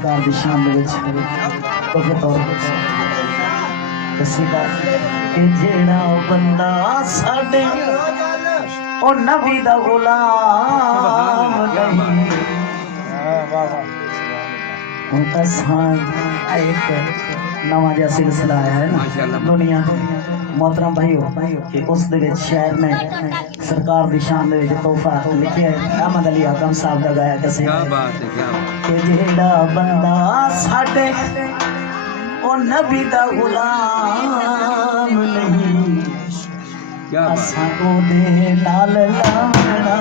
सरकार की शान तोहफे तौर दसेगा कि जेड़ा बंदा साडे ओ नबी दा गुलाम नहीं एक नवा जहा सिलसिला आया है ना दुनिया मोहतरम भाइयों कि उस शायर ने सरकार की शान तोहफा लिखे अहमद अली आकम साहब का गाया कैसे कि जेड़ा बंदा साडे ओ नबी दा गुलाम नहीं असां ओदे नाल लावना